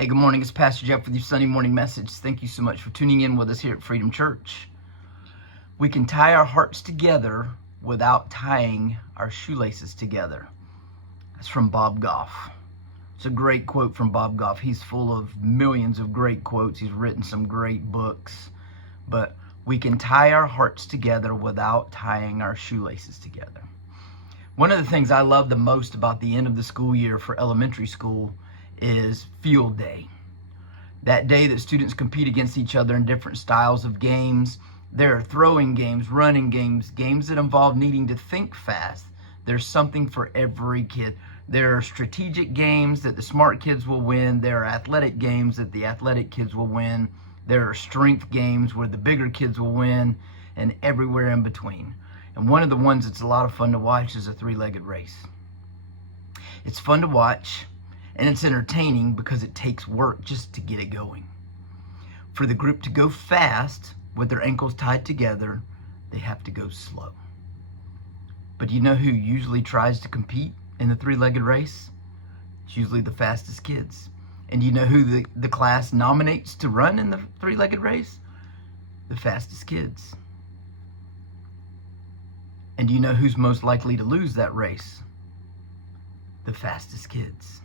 Hey, good morning. It's Pastor Jeff with your Sunday morning message. Thank you so much for tuning in with us here at Freedom Church. We can tie our hearts together without tying our shoelaces together. That's from Bob Goff. It's a great quote from Bob Goff. He's full of millions of great quotes. He's written some great books. But we can tie our hearts together without tying our shoelaces together. One of the things I love the most about the end of the school year for elementary school is field day. That day that students compete against each other in different styles of games. There are throwing games, running games, games that involve needing to think fast. There's something for every kid. There are strategic games that the smart kids will win. There are athletic games that the athletic kids will win. There are strength games where the bigger kids will win, and everywhere in between. And one of the ones that's a lot of fun to watch is a three-legged race. It's fun to watch, and it's entertaining because it takes work just to get it going. For the group to go fast with their ankles tied together, they have to go slow. But you know who usually tries to compete in the three-legged race? It's usually the fastest kids. And you know who the class nominates to run in the three-legged race? The fastest kids. And do you know who's most likely to lose that race? The fastest kids.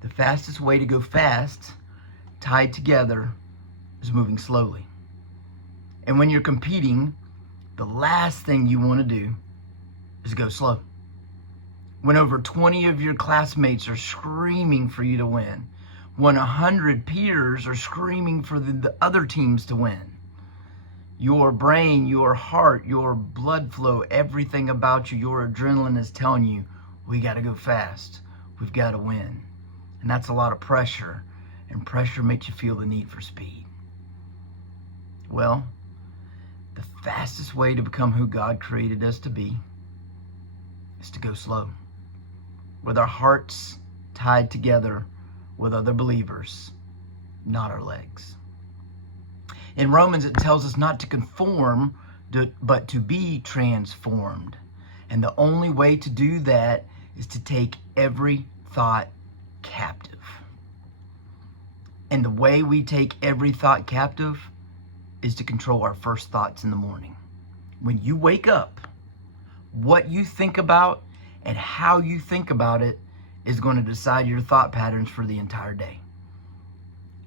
The fastest way to go fast, tied together, is moving slowly. And when you're competing, the last thing you want to do is go slow. When over 20 of your classmates are screaming for you to win, when 100 peers are screaming for the other teams to win, your brain, your heart, your blood flow, everything about you, your adrenaline is telling you, we got to go fast. We've got to win. And that's a lot of pressure. And pressure makes you feel the need for speed. Well, the fastest way to become who God created us to be is to go slow. With our hearts tied together with other believers, not our legs. In Romans, it tells us not to conform, but to be transformed. And the only way to do that is to take every thought captive. And the way we take every thought captive is to control our first thoughts in the morning. When you wake up, what you think about and how you think about it is going to decide your thought patterns for the entire day.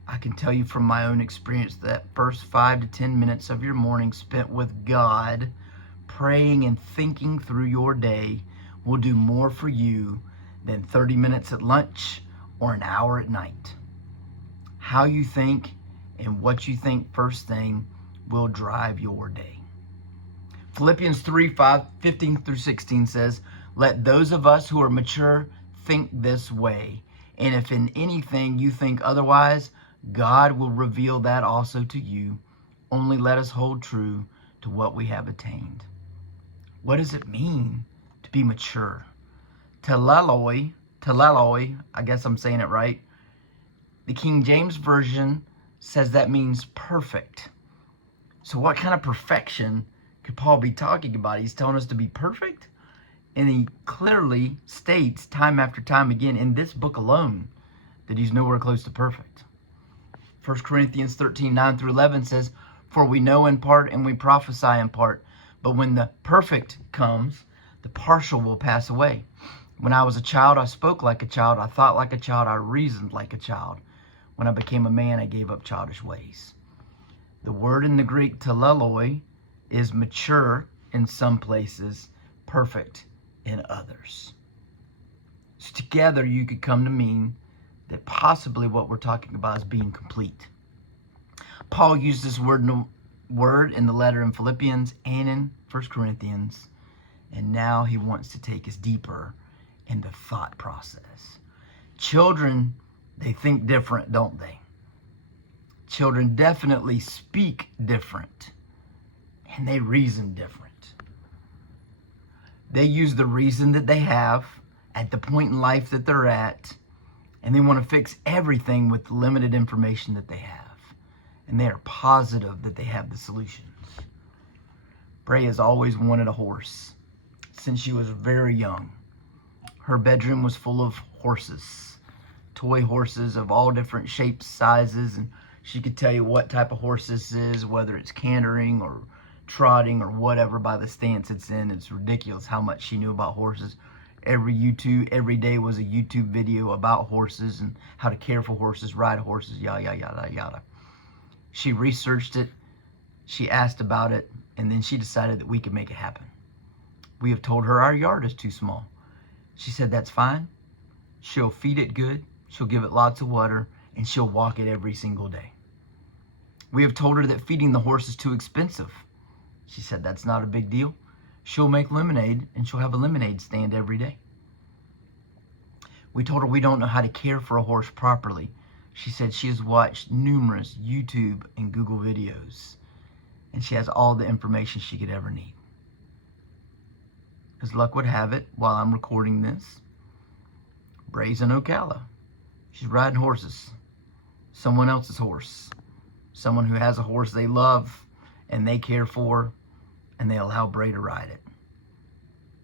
I can tell you from my own experience that first 5 to 10 minutes of your morning spent with God, praying and thinking through your day, will do more for you than 30 minutes at lunch or an hour at night. How you think and what you think first thing will drive your day. Philippians 3:15 through 16 says, "Let those of us who are mature think this way, and if in anything you think otherwise, God will reveal that also to you. Only let us hold true to what we have attained." What does it mean to be mature? Telaloi, I guess I'm saying it right. The King James Version says that means perfect. So what kind of perfection could Paul be talking about? He's telling us to be perfect? And he clearly states time after time again in this book alone that he's nowhere close to perfect. 1 Corinthians 13:9 through 11 says, "For we know in part and we prophesy in part. But when the perfect comes, the partial will pass away. When I was a child, I spoke like a child. I thought like a child. I reasoned like a child. When I became a man, I gave up childish ways." The word in the Greek telaloi is mature in some places, perfect in others. So together you could come to mean that possibly what we're talking about is being complete. Paul used this word in the letter in Philippians and in 1 Corinthians, and now he wants to take us deeper in the thought process. Children, they think different, don't they? Children definitely speak different, and they reason different. They use the reason that they have at the point in life that they're at, and they want to fix everything with the limited information that they have. And they are positive that they have the solutions. Brea has always wanted a horse since she was very young. Her bedroom was full of horses. toy horses of all different shapes, sizes, and she could tell you what type of horse this is, whether it's cantering or trotting or whatever by the stance it's in. It's ridiculous how much she knew about horses. Every day was a YouTube video about horses and how to care for horses, ride horses, yada, yada, yada, yada. She researched it, she asked about it, and then she decided that we could make it happen. We have told her our yard is too small. She said that's fine. She'll feed it good, she'll give it lots of water, and she'll walk it every single day. We have told her that feeding the horse is too expensive. She said that's not a big deal. She'll make lemonade, and she'll have a lemonade stand every day. We told her we don't know how to care for a horse properly. She said she has watched numerous YouTube and Google videos, and she has all the information she could ever need. As luck would have it, while I'm recording this, Bray's in Ocala. She's riding horses. Someone else's horse. Someone who has a horse they love and they care for, and they allow Bray to ride it.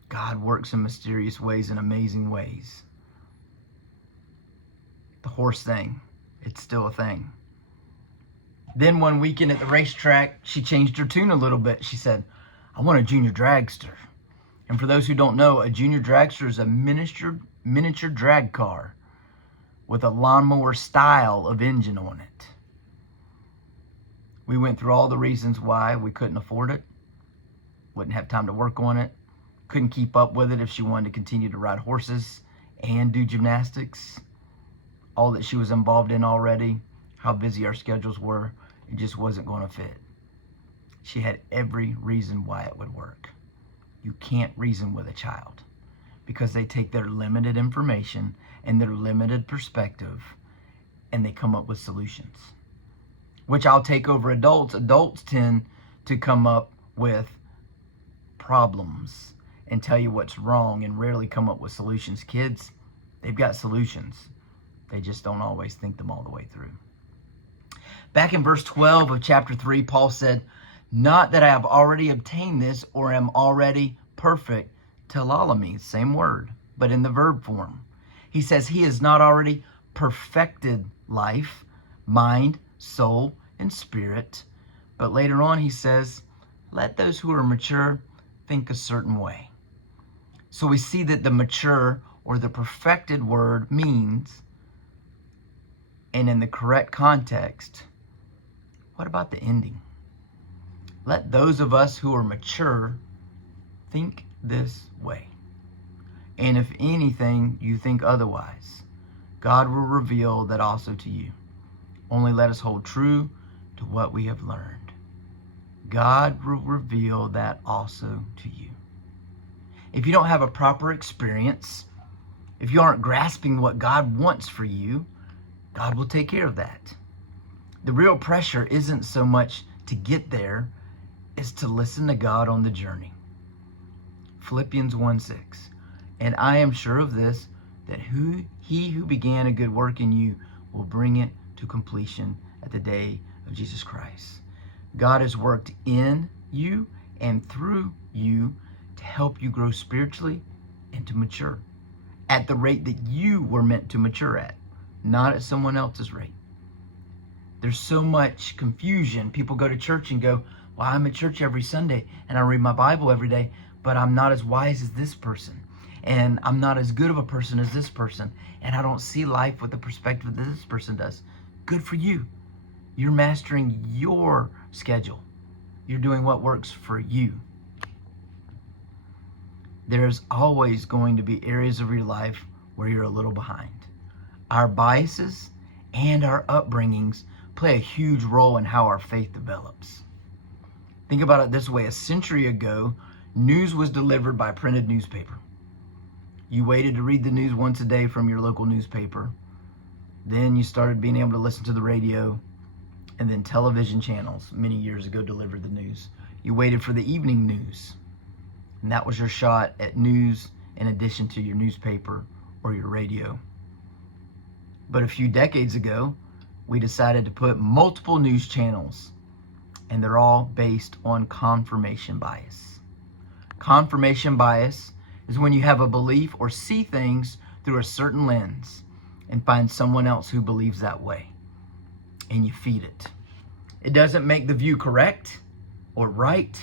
God works in mysterious ways and amazing ways. The horse thing, it's still a thing. Then one weekend at the racetrack, she changed her tune a little bit. She said, I want a junior dragster. And for those who don't know, a junior dragster is a miniature drag car with a lawnmower style of engine on it. We went through all the reasons why we couldn't afford it, wouldn't have time to work on it, couldn't keep up with it if she wanted to continue to ride horses and do gymnastics. All that she was involved in already, how busy our schedules were, it just wasn't going to fit. She had every reason why it would work. You can't reason with a child because they take their limited information and their limited perspective and they come up with solutions, which I'll take over adults. Adults tend to come up with problems and tell you what's wrong and rarely come up with solutions. Kids, they've got solutions. They just don't always think them all the way through. Back in verse 12 of chapter 3, Paul said, not that I have already obtained this or am already perfect, telalami, same word, but in the verb form. He says he has not already perfected life, mind, soul, and spirit. But later on he says, let those who are mature think a certain way. So we see that the mature or the perfected word means, and in the correct context, what about the ending? Let those of us who are mature think this way. And if anything you think otherwise, God will reveal that also to you. Only let us hold true to what we have learned. God will reveal that also to you. If you don't have a proper experience, if you aren't grasping what God wants for you, God will take care of that. The real pressure isn't so much to get there, is to listen to God on the journey. Philippians 1:6. And I am sure of this, that he who began a good work in you will bring it to completion at the day of Jesus Christ. God has worked in you and through you to help you grow spiritually and to mature at the rate that you were meant to mature at, not at someone else's rate. There's so much confusion. People go to church and go, well, I'm at church every Sunday and I read my Bible every day, but I'm not as wise as this person. And I'm not as good of a person as this person. And I don't see life with the perspective that this person does. Good for you. You're mastering your schedule. You're doing what works for you. There's always going to be areas of your life where you're a little behind. Our biases and our upbringings play a huge role in how our faith develops. Think about it this way. A century ago, news was delivered by printed newspaper. You waited to read the news once a day from your local newspaper. Then you started being able to listen to the radio, and then television channels many years ago delivered the news. You waited for the evening news, and that was your shot at news in addition to your newspaper or your radio. But a few decades ago, we decided to put multiple news channels, and they're all based on confirmation bias. Confirmation bias is when you have a belief or see things through a certain lens, and find someone else who believes that way, and you feed it. It doesn't make the view correct or right,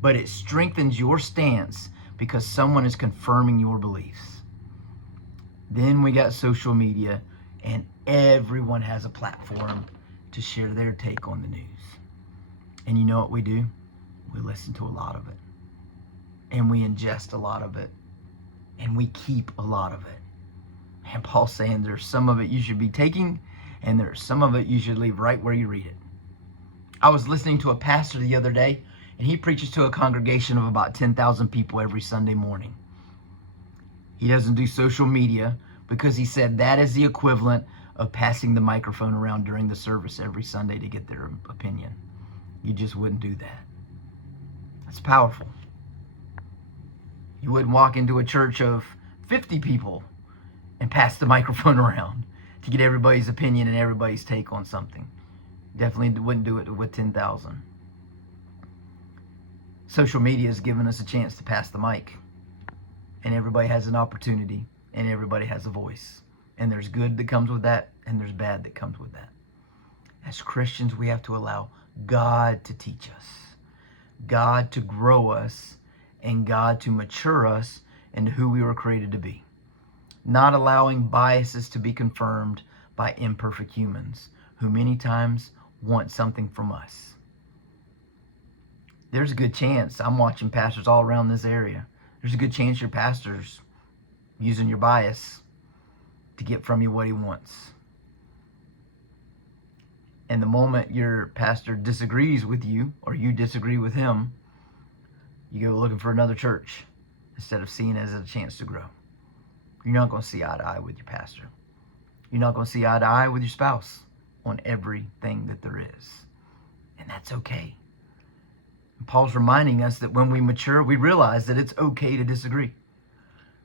but it strengthens your stance because someone is confirming your beliefs. Then we got social media, and everyone has a platform to share their take on the news. And you know what we do? We listen to a lot of it, and we ingest a lot of it, and we keep a lot of it. And Paul's saying there's some of it you should be taking, and there's some of it you should leave right where you read it. I was listening to a pastor the other day, and he preaches to a congregation of about 10,000 people every Sunday morning. He doesn't do social media because he said that is the equivalent of passing the microphone around during the service every Sunday to get their opinion. You just wouldn't do that. That's powerful. You wouldn't walk into a church of 50 people and pass the microphone around to get everybody's opinion and everybody's take on something. Definitely wouldn't do it with 10,000. Social media has given us a chance to pass the mic. And everybody has an opportunity, and everybody has a voice. And there's good that comes with that, and there's bad that comes with that. As Christians, we have to allow God to teach us, God to grow us, and God to mature us into who we were created to be. Not allowing biases to be confirmed by imperfect humans who many times want something from us. There's a good chance I'm watching pastors all around this area. There's a good chance your pastor's using your bias to get from you what he wants. And the moment your pastor disagrees with you, or you disagree with him, you go looking for another church instead of seeing it as a chance to grow. You're not going to see eye to eye with your pastor. You're not going to see eye to eye with your spouse on everything that there is. And that's okay. And Paul's reminding us that when we mature, we realize that it's okay to disagree.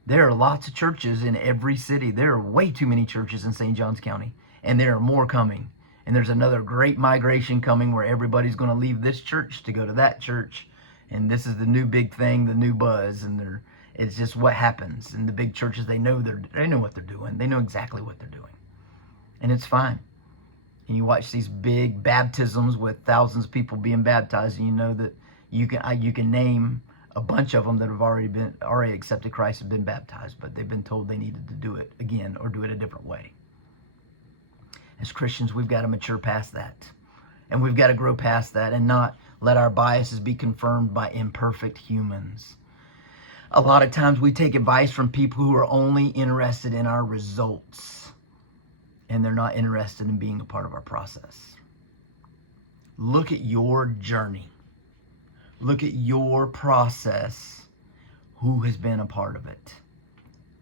There are lots of churches in every city. There are way too many churches in St. Johns County, and there are more coming. And there's another great migration coming where everybody's going to leave this church to go to that church. And this is the new big thing, the new buzz. And it's just what happens. And the big churches, they know what they're doing. They know exactly what they're doing. And it's fine. And you watch these big baptisms with thousands of people being baptized, and you know that you can name a bunch of them that have already accepted Christ and been baptized, but they've been told they needed to do it again or do it a different way. As Christians, we've got to mature past that. And we've got to grow past that and not let our biases be confirmed by imperfect humans. A lot of times we take advice from people who are only interested in our results, and they're not interested in being a part of our process. Look at your journey. Look at your process. Who has been a part of it?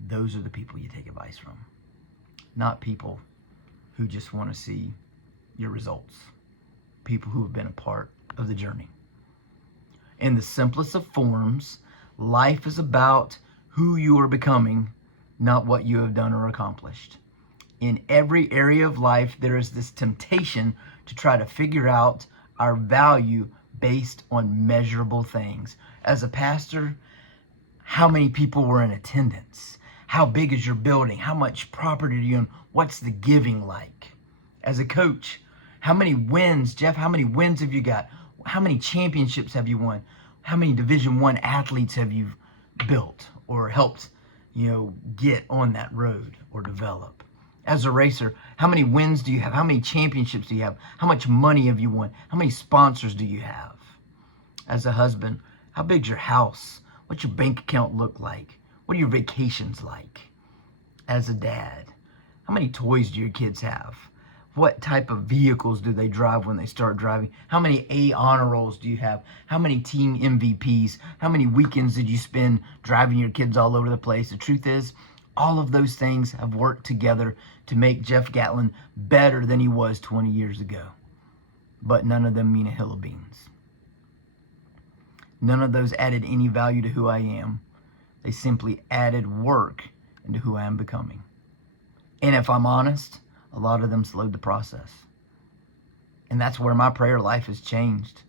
Those are the people you take advice from, not people who just want to see your results. People who have been a part of the journey. In the simplest of forms, life is about who you are becoming, not what you have done or accomplished. In every area of life, there is this temptation to try to figure out our value based on measurable things. As a pastor, how many people were in attendance? How big is your building? How much property do you own? What's the giving like? As a coach, how many wins, Jeff? How many wins have you got? How many championships have you won? How many Division I athletes have you built or helped, get on that road or develop? As a racer, how many wins do you have? How many championships do you have? How much money have you won? How many sponsors do you have? As a husband, how big's your house? What's your bank account look like? What are your vacations like? As a dad, how many toys do your kids have? What type of vehicles do they drive when they start driving? How many A honor rolls do you have? How many team MVPs? How many weekends did you spend driving your kids all over the place? The truth is, all of those things have worked together to make Jeff Gatlin better than he was 20 years ago. But none of them mean a hill of beans. None of those added any value to who I am. They simply added work into who I am becoming. And if I'm honest, a lot of them slowed the process. And that's where my prayer life has changed.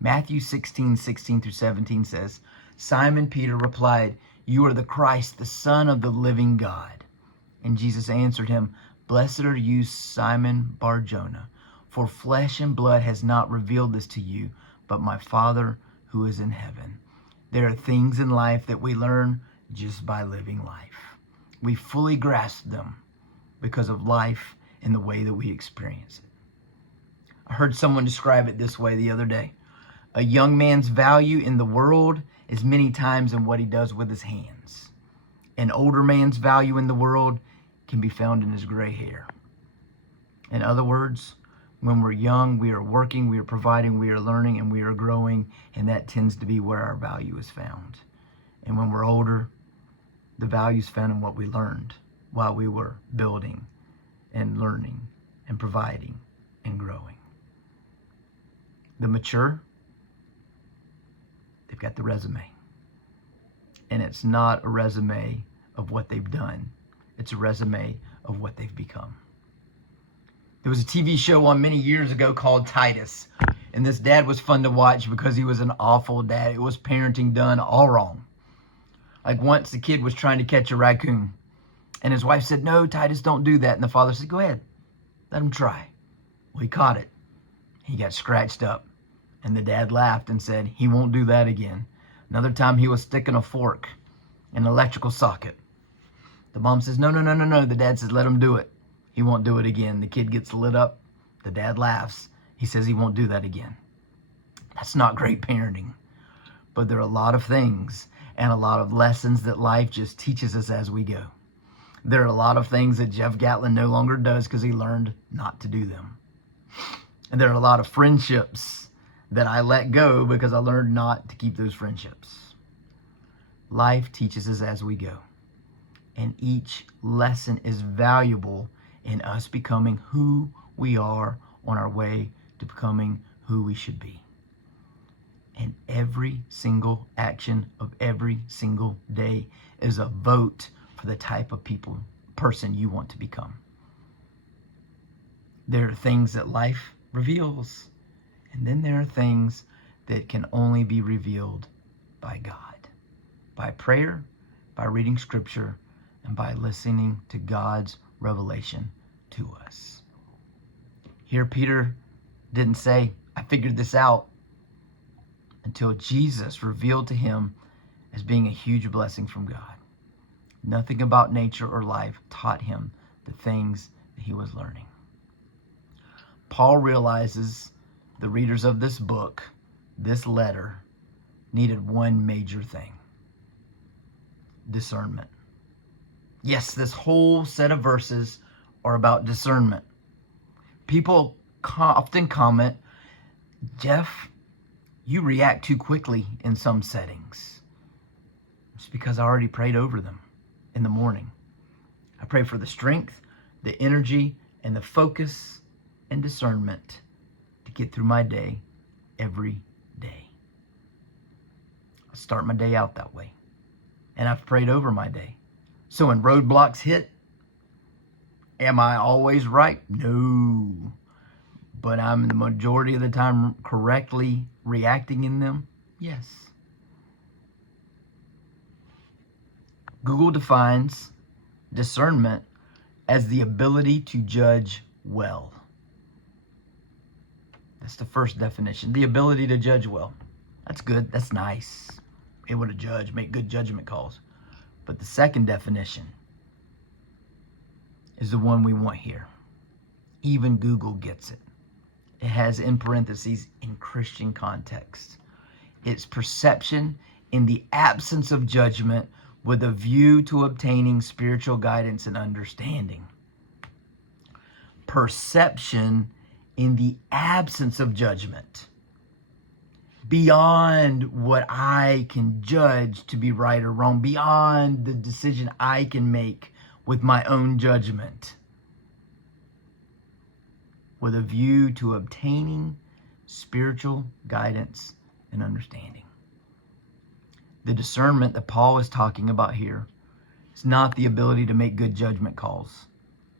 Matthew 16:16-17 says, Simon Peter replied, "You are the Christ, the Son of the living God." And Jesus answered him, Blessed are you, Simon Bar-Jonah, for flesh and blood has not revealed this to you, but my Father who is in heaven. There are things in life that we learn just by living life. We fully grasp them because of life and the way that we experience it. I heard someone describe it this way the other day. A young man's value in the world is many times in what he does with his hands. An older man's value in the world can be found in his gray hair. In other words, when we're young, we are working, we are providing, we are learning, and we are growing, and that tends to be where our value is found. And when we're older, the value is found in what we learned while we were building and learning and providing and growing. The mature, they've got the resume. And it's not a resume of what they've done. It's a resume of what they've become. There was a TV show on many years ago called Titus. And this dad was fun to watch because he was an awful dad. It was parenting done all wrong. Like once the kid was trying to catch a raccoon. And his wife said, no, Titus, don't do that. And the father said, go ahead. Let him try. Well, he caught it. He got scratched up. And the dad laughed and said, he won't do that again. Another time he was sticking a fork in an electrical socket. The mom says, no. The dad says, let him do it. He won't do it again. The kid gets lit up. The dad laughs. He says he won't do that again. That's not great parenting. But there are a lot of things and a lot of lessons that life just teaches us as we go. There are a lot of things that Jeff Gatlin no longer does because he learned not to do them. And there are a lot of friendships that I let go because I learned not to keep those friendships. Life teaches us as we go. And each lesson is valuable in us becoming who we are on our way to becoming who we should be. And every single action of every single day is a vote for the type of person you want to become. There are things that life reveals, and then there are things that can only be revealed by God, by prayer, by reading scripture, and by listening to God's revelation to us. Here, Peter didn't say, I figured this out, until Jesus revealed to him as being a huge blessing from God. Nothing about nature or life taught him the things that he was learning. Paul realizes the readers of this book, this letter, needed one major thing: discernment. Yes, this whole set of verses are about discernment. People often comment, Jeff, you react too quickly in some settings. It's because I already prayed over them in the morning. I pray for the strength, the energy, and the focus and discernment to get through my day every day. I start my day out that way. And I've prayed over my day. So when roadblocks hit, am I always right? No. But I'm the majority of the time correctly reacting in them? Yes. Google defines discernment as the ability to judge well. That's the first definition. The ability to judge well. That's good. That's nice. Able to judge, make good judgment calls. But the second definition is the one we want here. Even Google gets it. It has in parentheses, in Christian context. It's perception in the absence of judgment with a view to obtaining spiritual guidance and understanding. Perception in the absence of judgment. Beyond what I can judge to be right or wrong, beyond the decision I can make with my own judgment, with a view to obtaining spiritual guidance and understanding. The discernment that Paul is talking about here is not the ability to make good judgment calls.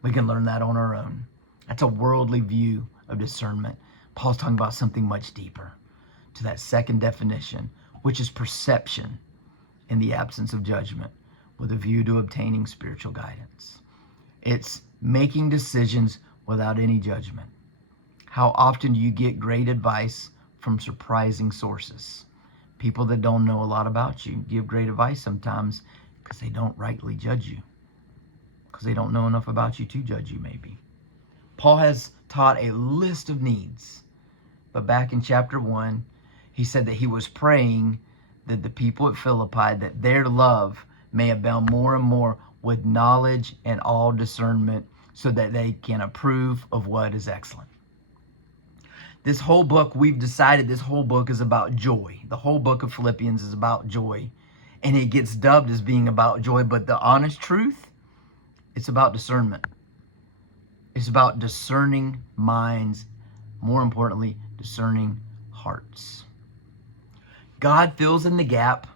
We can learn that on our own. That's a worldly view of discernment. Paul's talking about something much deeper, to that second definition, which is perception in the absence of judgment with a view to obtaining spiritual guidance. It's making decisions without any judgment. How often do you get great advice from surprising sources? People that don't know a lot about you give great advice sometimes because they don't rightly judge you, because they don't know enough about you to judge you maybe. Paul has taught a list of needs, but back in chapter 1, he said that he was praying that the people at Philippi, that their love may abound more and more with knowledge and all discernment, so that they can approve of what is excellent. This whole book, we've decided this whole book is about joy. The whole book of Philippians is about joy. And it gets dubbed as being about joy, but the honest truth, it's about discernment. It's about discerning minds, more importantly, discerning hearts. God fills in the gap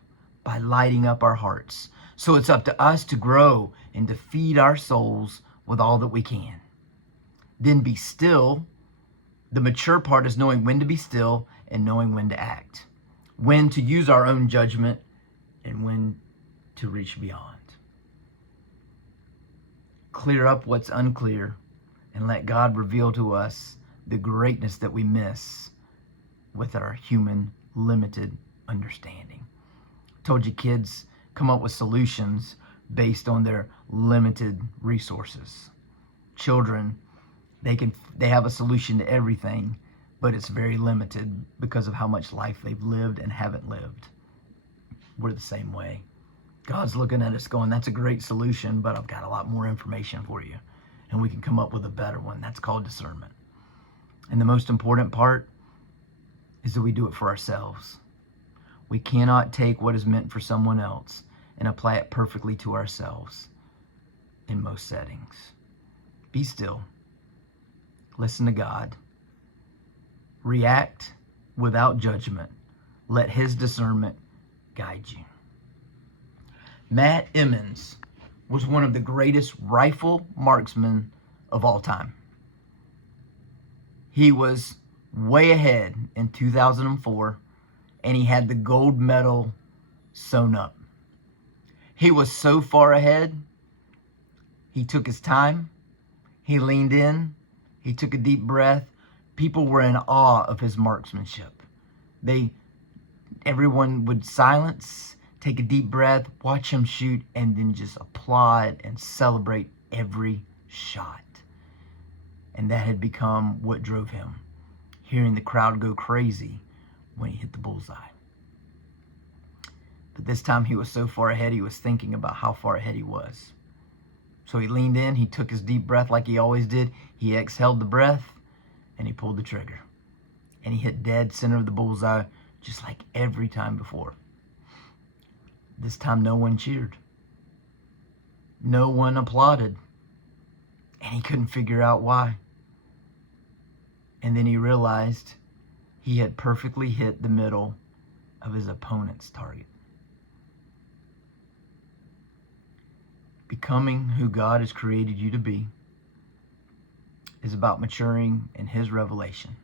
by lighting up our hearts. So it's up to us to grow and to feed our souls with all that we can. Then be still. The mature part is knowing when to be still and knowing when to act, when to use our own judgment and when to reach beyond. Clear up what's unclear and let God reveal to us the greatness that we miss with our human limited understanding. I told you kids come up with solutions based on their limited resources. Children, they have a solution to everything, but it's very limited because of how much life they've lived and haven't lived. We're the same way. God's looking at us going, that's a great solution, but I've got a lot more information for you. And we can come up with a better one. That's called discernment. And the most important part is that we do it for ourselves. We cannot take what is meant for someone else and apply it perfectly to ourselves in most settings. Be still. Listen to God. React without judgment. Let His discernment guide you. Matt Emmons was one of the greatest rifle marksmen of all time. He was way ahead in 2004, and he had the gold medal sewn up. He was so far ahead, he took his time, he leaned in, he took a deep breath. People were in awe of his marksmanship. Everyone would silence, take a deep breath, watch him shoot, and then just applaud and celebrate every shot. And that had become what drove him, hearing the crowd go crazy when he hit the bullseye. But this time he was so far ahead, he was thinking about how far ahead he was. So he leaned in, he took his deep breath like he always did, he exhaled the breath, and he pulled the trigger. And he hit dead center of the bullseye, just like every time before. This time no one cheered. No one applauded. And he couldn't figure out why. And then he realized he had perfectly hit the middle of his opponent's target. Becoming who God has created you to be is about maturing in His revelation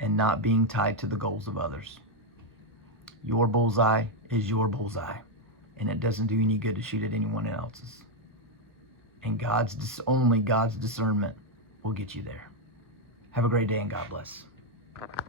and not being tied to the goals of others. Your bullseye is your bullseye, and it doesn't do any good to shoot at anyone else's. And only God's discernment will get you there. Have a great day, and God bless.